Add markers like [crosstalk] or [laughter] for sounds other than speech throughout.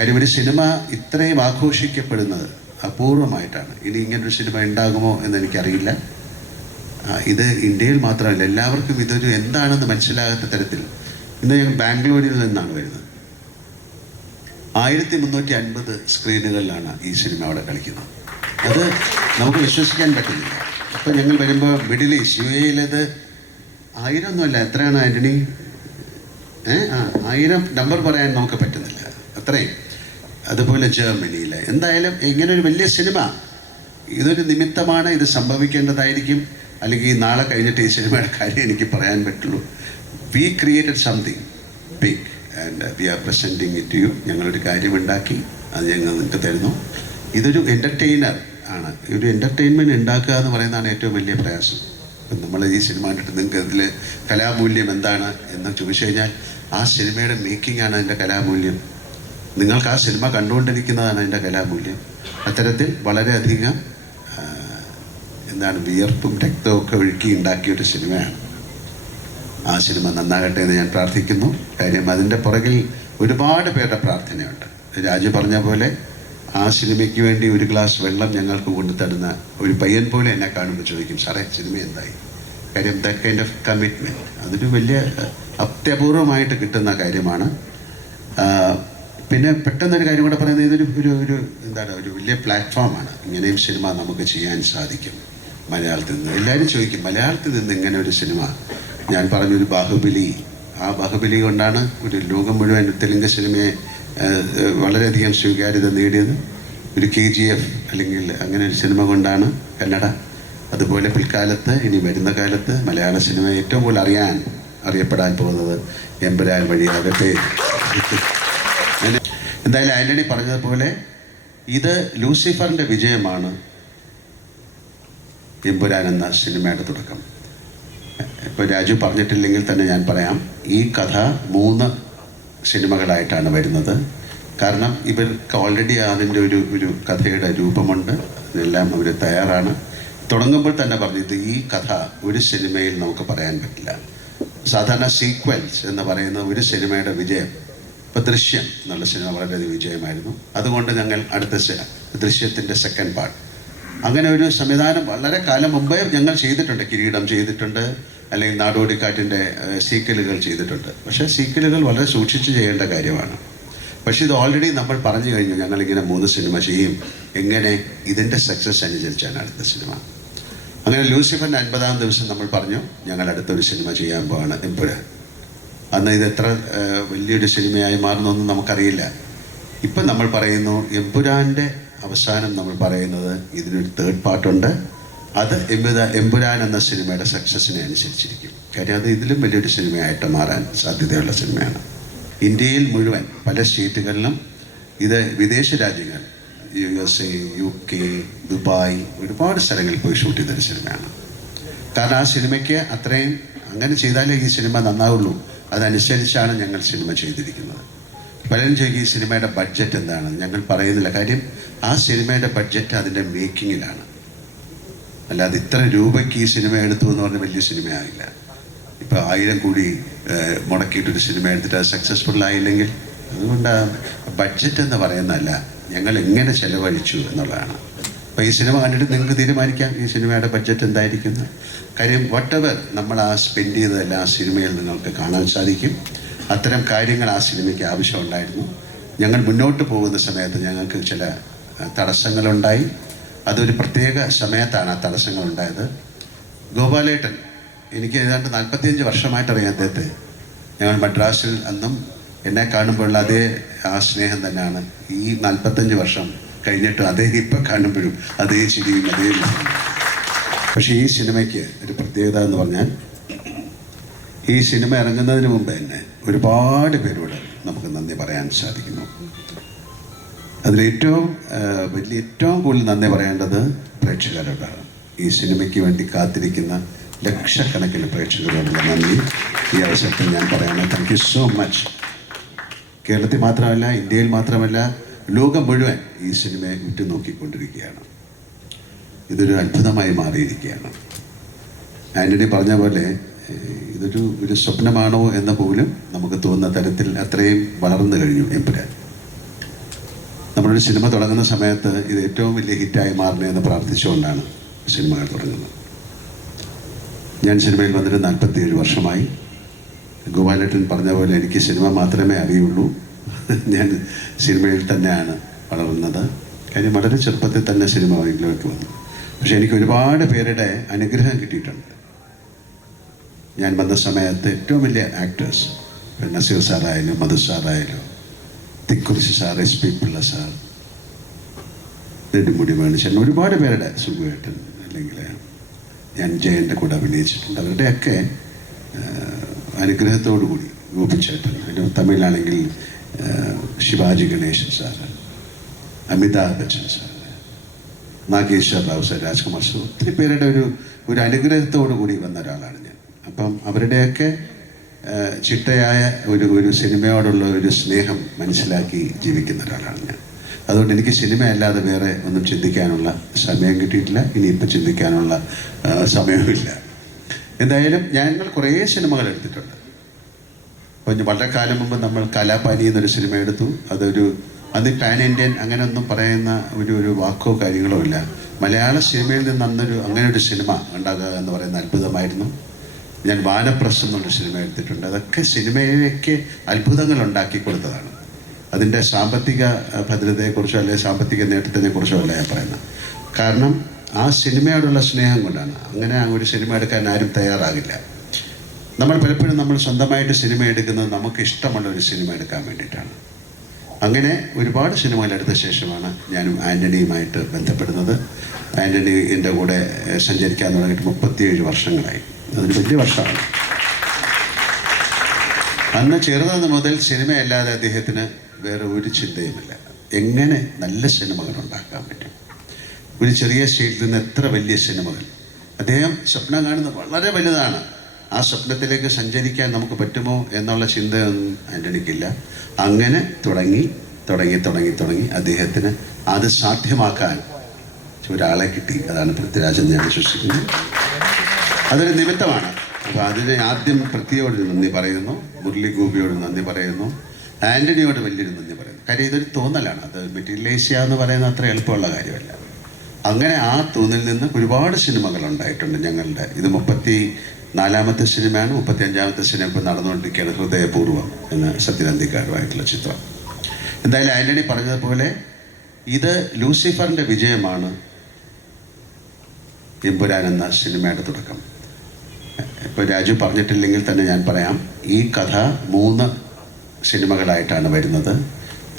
കാര്യം ഒരു സിനിമ ഇത്രയും ആഘോഷിക്കപ്പെടുന്നത് അപൂർവമായിട്ടാണ്. ഇനി ഇങ്ങനൊരു സിനിമ ഉണ്ടാകുമോ എന്ന് എനിക്കറിയില്ല. ഇത് ഇന്ത്യയിൽ മാത്രമല്ല എല്ലാവർക്കും ഇതൊരു എന്താണെന്ന് മനസ്സിലാകാത്ത തരത്തിൽ. ഇന്ന് ഞങ്ങൾ ബാംഗ്ലൂരിൽ നിന്നാണ് വരുന്നത്. ആയിരത്തി മുന്നൂറ്റി അൻപത് സ്ക്രീനുകളിലാണ് ഈ സിനിമ അവിടെ കളിക്കുന്നത്. അത് നമുക്ക് വിശ്വസിക്കാൻ പറ്റുന്നില്ല. അപ്പോൾ ഞങ്ങൾ വരുമ്പോൾ മിഡിൽ ഈസ്റ്റ് യു എയിലത് ആയിരം ഒന്നുമല്ല എത്രയാണ് ആന്റണി ഏ ആ ആയിരം നമ്പർ പറയാൻ നമുക്ക് പറ്റുന്നില്ല. അത്രയും. അതുപോലെ ജർമ്മനിയിൽ എന്തായാലും ഇങ്ങനെ ഒരു വലിയ സിനിമ ഇതൊരു നിമിത്തമാണ് ഇത് സംഭവിക്കേണ്ടതായിരിക്കും. അല്ലെങ്കിൽ നാളെ കഴിഞ്ഞിട്ട് ഈ സിനിമയുടെ കാര്യം എനിക്ക് പറയാൻ പറ്റുള്ളൂ. We created something big and we are presenting it you ഞങ്ങളൊരു കാര്യം ഉണ്ടാക്കി അത് ഞങ്ങൾ നിങ്ങൾക്ക് തരുന്നു. ഇതൊരു എന്റർടൈനർ ആണ്. ഒരു എന്റർടൈൻമെന്റ് ഉണ്ടാക്കുക എന്ന് പറയുന്നതാണ് ഏറ്റവും വലിയ പ്രയാസം. നമ്മൾ ഈ സിനിമ കണ്ടിട്ട് നിങ്ങൾക്ക് അതിൽ കലാമൂല്യം എന്താണ് എന്ന് ചോദിച്ചു കഴിഞ്ഞാൽ ആ സിനിമയുടെ മേക്കിംഗ് ആണ് അതിന്റെ കലാമൂല്യം. നിങ്ങൾക്ക് ആ സിനിമ കണ്ടുകൊണ്ടിരിക്കുന്നതാണ് അതിന്റെ കലാമൂല്യം. അത്തരത്തിൽ വളരെയധികം എന്താണ് വിയർപ്പും രക്തവും ഒക്കെ ഒഴുക്കി ഉണ്ടാക്കിയ ഒരു സിനിമയാണ്. ആ സിനിമ നന്നാകട്ടെ എന്ന് ഞാൻ പ്രാർത്ഥിക്കുന്നു. കാര്യം അതിന്റെ പുറകിൽ ഒരുപാട് പേരുടെ പ്രാർത്ഥനയുണ്ട്. രാജു പറഞ്ഞ പോലെ ആ സിനിമയ്ക്ക് വേണ്ടി ഒരു ഗ്ലാസ് വെള്ളം ഞങ്ങൾക്ക് കൊണ്ടുതരുന്ന ഒരു പയ്യൻ പോലെ എന്നെ കാണുമ്പോൾ ചോദിക്കും സാറേ സിനിമ എന്തായി? കാര്യം ദ കൈൻഡ് ഓഫ് കമ്മിറ്റ്മെന്റ് അതൊരു വലിയ അത്യപൂർവമായിട്ട് കിട്ടുന്ന കാര്യമാണ്. പിന്നെ പെട്ടെന്നൊരു കാര്യം കൂടെ പറയുന്നത് ഇതൊരു ഒരു ഒരു എന്താണ് ഒരു വലിയ പ്ലാറ്റ്ഫോമാണ്. ഇങ്ങനെയും സിനിമ നമുക്ക് ചെയ്യാൻ സാധിക്കും. മലയാളത്തിൽ നിന്ന് എല്ലാവരും ചോദിക്കും മലയാളത്തിൽ നിന്ന് ഇങ്ങനെ ഒരു സിനിമ? ഞാൻ പറഞ്ഞൊരു ബാഹുബലി. ആ ബാഹുബലി കൊണ്ടാണ് ഒരു ലോകം മുഴുവൻ തെലുങ്ക് സിനിമയെ വളരെയധികം സ്വീകാര്യത നേടിയത്. ഒരു കെ ജി എഫ് അല്ലെങ്കിൽ അങ്ങനെ ഒരു സിനിമ കൊണ്ടാണ് കന്നഡ. അതുപോലെ പിൽക്കാലത്ത് ഇനി വരുന്ന കാലത്ത് മലയാള സിനിമ ഏറ്റവും കൂടുതൽ അറിയാൻ അറിയപ്പെടാൻ പോകുന്നത് എമ്പുരാൻ വഴിയാകട്ടെ. എന്തായാലും ആന്റണി പറഞ്ഞതുപോലെ ഇത് ലൂസിഫറിന്റെ വിജയമാണ്. എമ്പുരാൻ എന്ന സിനിമയുടെ തുടക്കം. ഇപ്പോൾ രാജു പറഞ്ഞിട്ടില്ലെങ്കിൽ തന്നെ ഞാൻ പറയാം. ഈ കഥ മൂന്ന് സിനിമകളായിട്ടാണ് വരുന്നത്. കാരണം ഇവർക്ക് ഓൾറെഡി അതിന്റെ ഒരു ഒരു കഥയുടെ രൂപമുണ്ട്. ഇതെല്ലാം അവർ തയ്യാറാണ്. തുടങ്ങുമ്പോൾ തന്നെ പറഞ്ഞത് ഈ കഥ ഒരു സിനിമയിൽ നമുക്ക് പറയാൻ പറ്റില്ല. സാധാരണ സീക്വൻസ് എന്ന് പറയുന്ന ഒരു സിനിമയുടെ വിജയം ഇപ്പോൾ ദൃശ്യം എന്നുള്ള സിനിമ വളരെയധികം വിജയമായിരുന്നു. അതുകൊണ്ട് ഞങ്ങൾ അടുത്ത ദൃശ്യത്തിന്റെ സെക്കൻഡ് പാർട്ട് അങ്ങനെ ഒരു സംവിധാനം വളരെ കാലം മുമ്പേ ഞങ്ങൾ ചെയ്തിട്ടുണ്ട്. കിരീടം ചെയ്തിട്ടുണ്ട്. അല്ലെങ്കിൽ നാടോടിക്കാറ്റിന്റെ സീക്കലുകൾ ചെയ്തിട്ടുണ്ട്. പക്ഷേ സീക്കലുകൾ വളരെ സൂക്ഷിച്ച് ചെയ്യേണ്ട കാര്യമാണ്. പക്ഷേ ഇത് ഓൾറെഡി നമ്മൾ പറഞ്ഞു കഴിഞ്ഞു. ഞങ്ങളിങ്ങനെ മൂന്ന് സിനിമ ചെയ്യും. എങ്ങനെ ഇതിന്റെ സക്സസ് അനുസരിച്ചാണ് അടുത്ത സിനിമ. അങ്ങനെ ലൂസിഫറിന്റെ അൻപതാം ദിവസം നമ്മൾ പറഞ്ഞു ഞങ്ങൾ അടുത്തൊരു സിനിമ ചെയ്യാൻ പോവാണ്. എമ്പുരാൻ അന്ന് ഇത് എത്ര വലിയൊരു സിനിമയായി മാറുന്നൊന്നും നമുക്കറിയില്ല. ഇപ്പം നമ്മൾ പറയുന്നു എമ്പുരാന്റെ അവസാനം നമ്മൾ പറയുന്നത് ഇതിനൊരു തേർഡ് പാർട്ടുണ്ട് അത് എമ്പുരാ എമ്പുരാൻ എന്ന സിനിമയുടെ സക്സസ്സിനെ അനുസരിച്ചിരിക്കും. കാര്യം അത് ഇതിലും വലിയൊരു സിനിമയായിട്ട് മാറാൻ സാധ്യതയുള്ള സിനിമയാണ്. ഇന്ത്യയിൽ മുഴുവൻ പല സ്റ്റേറ്റുകളിലും ഇത് വിദേശ രാജ്യങ്ങൾ U S A U K Dubai ഒരുപാട് സ്ഥലങ്ങളിൽ പോയി ഷൂട്ട് ചെയ്തൊരു സിനിമയാണ്. കാരണം ആ സിനിമയ്ക്ക് അത്രയും അങ്ങനെ ചെയ്താലേ ഈ സിനിമ നന്നാവുള്ളൂ. അതനുസരിച്ചാണ് ഞങ്ങൾ സിനിമ ചെയ്തിരിക്കുന്നത്. ഈ സിനിമയുടെ ബഡ്ജറ്റ് എന്താണ്? ഞങ്ങൾ പറയുന്നില്ല. കാര്യം ആ സിനിമയുടെ ബഡ്ജറ്റ് അതിന്റെ മേക്കിങ്ങിലാണ് അല്ലാതെ ഇത്ര രൂപയ്ക്ക് ഈ സിനിമ എടുത്തു എന്ന് പറഞ്ഞ വലിയ സിനിമയാകില്ല ഇപ്പോൾ ആയിരം കൂടി മുടക്കിയിട്ടൊരു സിനിമ എടുത്തിട്ട് അത് സക്സസ്ഫുൾ ആയില്ലെങ്കിൽ അതുകൊണ്ട് ബഡ്ജറ്റ് എന്ന് പറയുന്നതല്ല. ഞങ്ങൾ എങ്ങനെ ചെലവഴിച്ചു എന്നുള്ളതാണ്. അപ്പോൾ ഈ സിനിമ കണ്ടിട്ട് നിങ്ങൾക്ക് തീരുമാനിക്കാം. ഈ സിനിമയുടെ ബഡ്ജറ്റ് എന്തായിരിക്കും കാര്യം വട്ട് എവർ നമ്മൾ ആ സ്പെൻഡ് ചെയ്തതെല്ലാം ആ സിനിമയിൽ നിങ്ങൾക്ക് കാണാൻ സാധിക്കും. അത്തരം കാര്യങ്ങൾ ആ സിനിമയ്ക്ക് ആവശ്യമുണ്ടായിരുന്നു. ഞങ്ങൾ മുന്നോട്ട് പോകുന്ന സമയത്ത് ഞങ്ങൾക്ക് ചില തടസ്സങ്ങളുണ്ടായി. അതൊരു പ്രത്യേക സമയത്താണ് ആ തടസ്സങ്ങളുണ്ടായത്. ഗോപാലേട്ടൻ എനിക്ക് ഏതാണ്ട് നാൽപ്പത്തിയഞ്ച് വർഷമായിട്ട് അറിയാം അദ്ദേഹത്തെ. ഞങ്ങൾ മദ്രാസിൽ അന്നും എന്നെ കാണുമ്പോഴുള്ള അതേ ആ സ്നേഹം തന്നെയാണ്. ഈ നാൽപ്പത്തഞ്ച് വർഷം കഴിഞ്ഞിട്ട് അദ്ദേഹം ഇപ്പം കാണുമ്പോഴും അതേ ചിരിയും അതേ. പക്ഷേ ഈ സിനിമയ്ക്ക് ഒരു പ്രത്യേകത എന്ന് പറഞ്ഞാൽ ഈ സിനിമ ഇറങ്ങുന്നതിന് മുമ്പ് തന്നെ ഒരുപാട് പേരോട് നമുക്ക് നന്ദി പറയാൻ സാധിക്കുന്നു. അതിലേറ്റവും വലിയ ഏറ്റവും കൂടുതൽ നന്ദി പറയേണ്ടത് പ്രേക്ഷകരോടാണ്. ഈ സിനിമയ്ക്ക് വേണ്ടി കാത്തിരിക്കുന്ന ലക്ഷക്കണക്കിന് പ്രേക്ഷകരോടുള്ള നന്ദി. ഈ അവസരത്തിൽ ഞാൻ പറയണം താങ്ക് യു സോ മച്ച് കേരളത്തിൽ മാത്രമല്ല ഇന്ത്യയിൽ മാത്രമല്ല ലോകം മുഴുവൻ ഈ സിനിമയെ ഉറ്റുനോക്കിക്കൊണ്ടിരിക്കുകയാണ്. ഇതൊരു അത്ഭുതമായി മാറിയിരിക്കുകയാണ്. ആന്റണി പറഞ്ഞ പോലെ ഇതൊരു ഒരു സ്വപ്നമാണോ എന്ന് പോലും നമുക്ക് തോന്നുന്ന തരത്തിൽ അത്രയും വളർന്നു കഴിഞ്ഞു എമ്പുരാൻ നമ്മളൊരു സിനിമ തുടങ്ങുന്ന സമയത്ത് ഇത് ഏറ്റവും വലിയ ഹിറ്റായി മാറണേ എന്ന് പ്രാർത്ഥിച്ചുകൊണ്ടാണ് സിനിമകൾ തുടങ്ങുന്നത്. ഞാൻ സിനിമയിൽ വന്നിട്ട് നാൽപ്പത്തിയേഴ് വർഷമായി. ഗോപാലേട്ടൻ പറഞ്ഞ പോലെ എനിക്ക് സിനിമ മാത്രമേ അറിയുള്ളൂ. [laughs] ഞാൻ സിനിമയിൽ തന്നെയാണ് വളർന്നത്. കാര്യം വളരെ ചെറുപ്പത്തിൽ തന്നെ സിനിമ മേഖലയിലേക്ക് വന്നു. പക്ഷെ എനിക്ക് ഒരുപാട് പേരുടെ അനുഗ്രഹം കിട്ടിയിട്ടുണ്ട്. ഞാൻ വന്ന സമയത്ത് ഏറ്റവും വലിയ ആക്ടേഴ്സ് നസീർ സാറായാലും മധു സാറായാലും Thikkurissy sir S P Pillai sir Nedumudi വേണിച്ചൻ ഒരുപാട് പേരുടെ സുഖമായിട്ട് അല്ലെങ്കിൽ ഞാൻ ജയന്റെ കൂടെ അഭിനയിച്ചിട്ടുണ്ട്. അവരുടെയൊക്കെ അനുഗ്രഹത്തോടു കൂടി ഗോപിച്ചേട്ടൻ പിന്നെ തമിഴിലാണെങ്കിൽ Shivaji Ganesan sir Amitabh Bachchan sir Nageswara Rao sir Rajkumar sir ഒത്തിരി പേരുടെ ഒരു ഒരു അനുഗ്രഹത്തോടു കൂടി വന്ന ഒരാളാണ് ഞാൻ. അപ്പം അവരുടെയൊക്കെ ചിട്ടയായ ഒരു ഒരു സിനിമയോടുള്ള ഒരു സ്നേഹം മനസ്സിലാക്കി ജീവിക്കുന്ന ഒരാളാണ് ഞാൻ. അതുകൊണ്ട് എനിക്ക് സിനിമ അല്ലാതെ വേറെ ഒന്നും ചിന്തിക്കാനുള്ള സമയം കിട്ടിയിട്ടില്ല. ഇനിയിപ്പോൾ ചിന്തിക്കാനുള്ള സമയവുമില്ല. എന്തായാലും ഞങ്ങൾ കുറേ സിനിമകൾ എടുത്തിട്ടുണ്ട്. അപ്പോൾ വളരെ കാലം മുമ്പ് നമ്മൾ കലാപാനി എന്നൊരു സിനിമ എടുത്തു. അതൊരു അത് പാൻ ഇന്ത്യൻ അങ്ങനെ ഒന്നും പറയുന്ന ഒരു ഒരു വാക്കോ കാര്യങ്ങളോ ഇല്ല. മലയാള സിനിമയിൽ നിന്ന് അന്നൊരു അങ്ങനെ ഒരു സിനിമ ഉണ്ടാകുക എന്ന് പറയുന്ന അത്ഭുതമായിരുന്നു. ഞാൻ വാനപ്രസം എന്നൊരു സിനിമ എടുത്തിട്ടുണ്ട്. അതൊക്കെ സിനിമയിലേക്ക് അത്ഭുതങ്ങൾ ഉണ്ടാക്കി കൊടുത്തതാണ്. അതിന്റെ സാമ്പത്തിക ഭദ്രതയെക്കുറിച്ചോ അല്ലെങ്കിൽ സാമ്പത്തിക നേട്ടത്തിനെക്കുറിച്ചോ അല്ല ഞാൻ പറയുന്നത്. കാരണം ആ സിനിമയോടുള്ള സ്നേഹം കൊണ്ടാണ്. അങ്ങനെ ഒരു സിനിമ എടുക്കാൻ ആരും തയ്യാറാകില്ല. നമ്മൾ പലപ്പോഴും നമ്മൾ സ്വന്തമായിട്ട് സിനിമ എടുക്കുന്നത് നമുക്ക് ഇഷ്ടമുള്ള ഒരു സിനിമ എടുക്കാൻ വേണ്ടിയിട്ടാണ്. അങ്ങനെ ഒരുപാട് സിനിമകൾ എടുത്ത ശേഷമാണ് ഞാനും ആന്റണിയുമായിട്ട് ബന്ധപ്പെടുന്നത്. ആന്റണി എന്റെ കൂടെ സഞ്ചരിക്കാൻ തുടങ്ങിയിട്ട് മുപ്പത്തിയേഴ് വർഷങ്ങളായി. അതൊരു വലിയ വർഷമാണ്. അന്ന് ചെറുതെന്ന് മുതൽ സിനിമയല്ലാതെ അദ്ദേഹത്തിന് വേറെ ഒരു ചിന്തയുമില്ല. എങ്ങനെ നല്ല സിനിമകൾ ഉണ്ടാക്കാൻ പറ്റും? ഒരു ചെറിയ സ്റ്റേജിൽ നിന്ന് എത്ര വലിയ സിനിമകൾ? അദ്ദേഹം സ്വപ്നം കാണുന്നത് വളരെ വലുതാണ്. ആ സ്വപ്നത്തിലേക്ക് സഞ്ചരിക്കാൻ നമുക്ക് പറ്റുമോ എന്നുള്ള ചിന്തയൊന്നും ആന്റണിക്കില്ല അങ്ങനെ തുടങ്ങി തുടങ്ങി തുടങ്ങി തുടങ്ങി അദ്ദേഹത്തിന് അത് സാധ്യമാക്കാൻ ഒരാളെ കിട്ടി. അതാണ് പൃഥ്വിരാജൻ ഞാൻ വിശ്വസിക്കുന്നത്. അതൊരു നിമിത്തമാണ്. അപ്പോൾ അതിന് ആദ്യം പൃഥ്വിയോട് നന്ദി പറയുന്നു മുരളി ഗോപിയോട് നന്ദി പറയുന്നു ആന്റണിയോട് വലിയൊരു നന്ദി പറയുന്നു. കാര്യം ഇതൊരു തോന്നലാണ്. അത് മെറ്റീരിയലൈസ് എന്ന് പറയുന്ന അത്ര എളുപ്പമുള്ള കാര്യമല്ല. അങ്ങനെ ആ തോന്നിൽ നിന്ന് ഒരുപാട് സിനിമകൾ ഉണ്ടായിട്ടുണ്ട് ഞങ്ങളുടെ. ഇത് മുപ്പത്തി നാലാമത്തെ സിനിമയാണ് മുപ്പത്തി അഞ്ചാമത്തെ സിനിമ ഇപ്പം നടന്നുകൊണ്ടിരിക്കുകയാണ് ഹൃദയപൂർവം എന്ന സത്യനന്ദിക്കാരുമായിട്ടുള്ള ചിത്രം. എന്തായാലും ആന്റണി പറഞ്ഞതുപോലെ ഇത് ലൂസിഫറിന്റെ വിജയമാണ് എമ്പുരാൻ എന്ന സിനിമയുടെ തുടക്കം. ഇപ്പോൾ രാജു പറഞ്ഞിട്ടില്ലെങ്കിൽ തന്നെ ഞാൻ പറയാം ഈ കഥ മൂന്ന് സിനിമകളായിട്ടാണ് വരുന്നത്.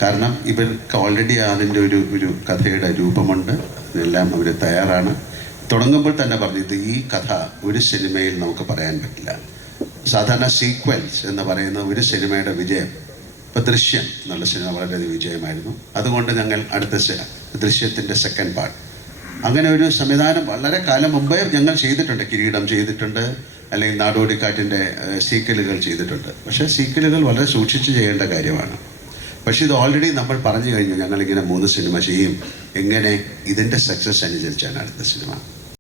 കാരണം ഇവർക്ക് ഓൾറെഡി അതിന്റെ ഒരു ഒരു കഥയുടെ രൂപമുണ്ട് അതെല്ലാം അവർ തയ്യാറാണ്. തുടങ്ങുമ്പോൾ തന്നെ പറഞ്ഞത് ഈ കഥ ഒരു സിനിമയിൽ നമുക്ക് പറയാൻ പറ്റില്ല. സാധാരണ സീക്വൻസ് എന്ന് പറയുന്ന ഒരു സിനിമയുടെ വിജയം ഇപ്പോൾ ദൃശ്യം എന്നുള്ള സിനിമ വളരെയധികം വിജയമായിരുന്നു. അതുകൊണ്ട് ഞങ്ങൾ അടുത്ത ദൃശ്യത്തിന്റെ സെക്കൻഡ് പാർട്ട് അങ്ങനെ ഒരു സംവിധാനം വളരെ കാലം മുമ്പേ ഞങ്ങൾ ചെയ്തിട്ടുണ്ട്. കിരീടം ചെയ്തിട്ടുണ്ട് അല്ലെങ്കിൽ നാടോടിക്കാറ്റിന്റെ സീക്കലുകൾ ചെയ്തിട്ടുണ്ട്. പക്ഷേ സീക്കലുകൾ വളരെ സൂക്ഷിച്ച് ചെയ്യേണ്ട കാര്യമാണ്. പക്ഷേ ഇത് ഓൾറെഡി നമ്മൾ പറഞ്ഞു കഴിഞ്ഞു ഞങ്ങളിങ്ങനെ മൂന്ന് സിനിമ ചെയ്യും. എങ്ങനെ? ഇതിന്റെ സക്സസ് അനുസരിച്ചാണ് അടുത്ത സിനിമ.